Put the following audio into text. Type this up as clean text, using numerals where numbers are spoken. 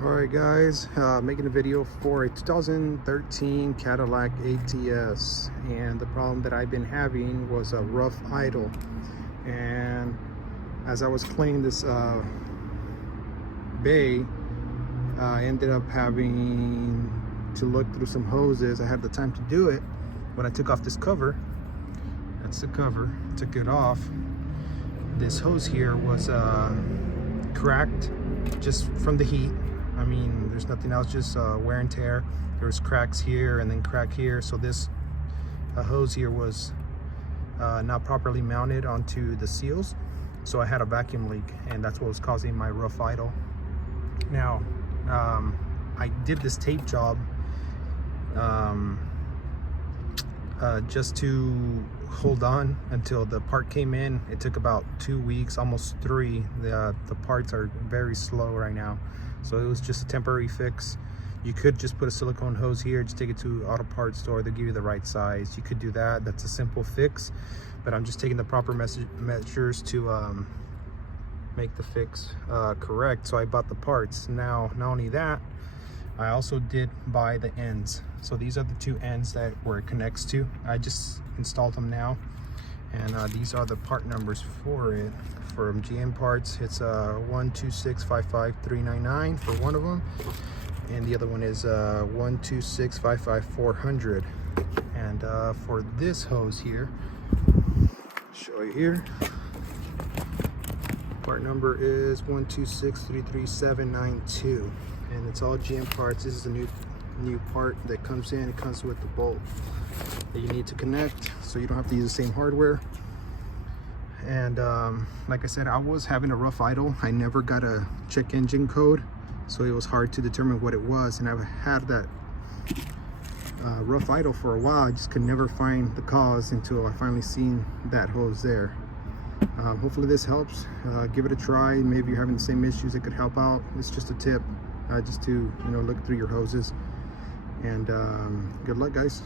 Alright guys, making a video for a 2013 Cadillac ATS, and the problem that I've been having was a rough idle. And as I was cleaning this bay, I ended up having to look through some hoses. I had the time to do it when I took off this cover. That's the cover. Took it off. This hose here was cracked just from the heat. I mean, there's nothing else, just wear and tear. There's cracks here and then crack here. So this hose here was not properly mounted onto the seals. So I had a vacuum leak, and that's what was causing my rough idle. Now, I did this tape job just to hold on until the part came in. It took about 2 weeks, almost 3. The parts are very slow right now. So it was just a temporary fix. You could just put a silicone hose here, just take it to auto parts store, they'll give you the right size. You could do that. That's a simple fix, but I'm just taking the proper measures to make the fix correct. So I bought the parts. Now, not only that, I also did buy the ends. So these are the 2 ends that where it connects to. I just installed them now, and these are the part numbers for it. From GM Parts, it's 12655-399 for one of them, and the other one is 12655-400. And for this hose here, show you here, part number is 126-33792, and it's all GM Parts. This is a new part that comes in. It comes with the bolt that you need to connect, so you don't have to use the same hardware. And like I said, I was having a rough idle. I never got a check engine code, so it was hard to determine what it was, and I've had that rough idle for a while. I just could never find the cause until I finally seen that hose there. Hopefully this helps. Give it a try. Maybe you're having the same issues, it could help out. It's just a tip, just to look through your hoses. And good luck, guys.